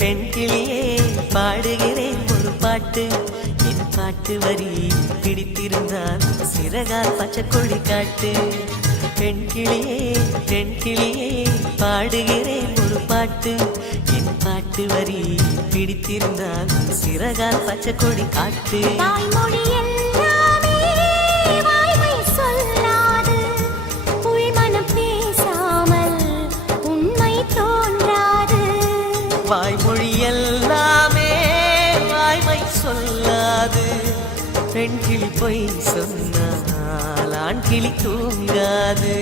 பெண்கிளியே பாடுகிறேன் ஒரு பாட்டு. என் பாட்டு வரி பிடித்திருந்தால் சிறகால் பச்சை கொடி காட்டு. பெண்கிளியே பாடுகிறேன் ஒரு பாட்டு. என் பாட்டு வரி பிடித்திருந்தால் சிறகால் பச்சை கொடி காட்டு. வாய்மொழி எல்லாமே வாய்மை சொல்லாது. பெண்கிளி பொய் சொன்னால் ஆண் கிளி தூங்காது.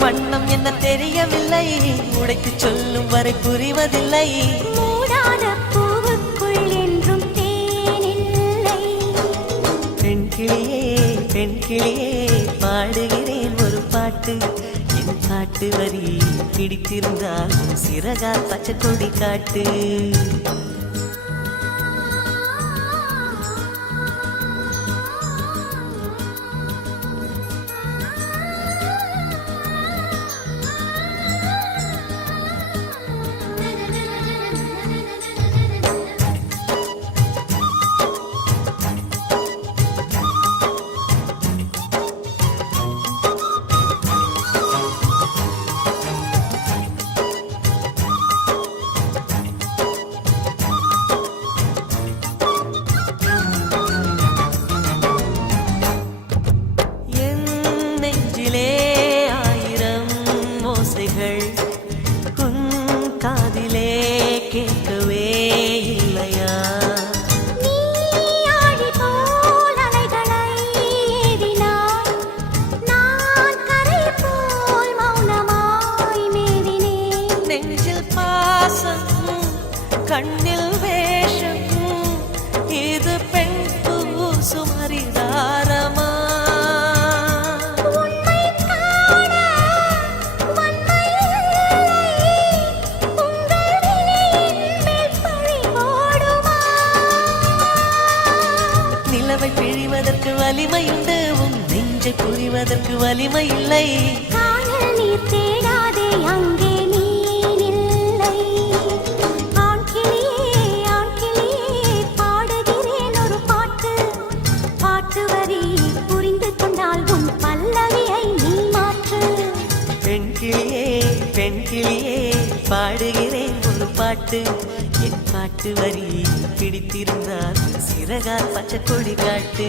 வண்ணம் என்ன தெரியவில்லை, உடைத்து சொல்லும் வரை புரிவதில்லை. மூடாத பூவுக்குள் என்றும் தேனில்லை. பெண்கிளியே பாடுகிறேன் ஒரு பாட்டு. என் பாட்டு வரி பிடித்திருந்தால் சிறகால் பச்சை கொடி காட்டு. காதிலே கேட்கவே இல்லையா? நீ ஆழி போல் அலைகளை ஏறினாய், நான் கரை போல் மௌனமாய் மேவினேன். நெஞ்சில் பாசம் கண்ணில் வேஷம், இது பெண் சுமரிதாரமா? பிழிவதற்கு வலிமையுண்டு, உன் நெஞ்சை புரிவதற்கு வலிமை இல்லை. காணல் நீர் தேடாதே, அங்கே நீர் இல்லை. ஆண் கிளியே பாடுகிறேன் ஒரு பாட்டு. பாட்டு வரி புரிந்து கொண்டால் உன் பல்லவியை நீ மாற்று. பெண்கிளியே பாடுகிறேன் ஒரு பாட்டு. என் பாட்டு வரி பிடித்திருந்தால் சிறகால் பச்சை கொடி காட்டு.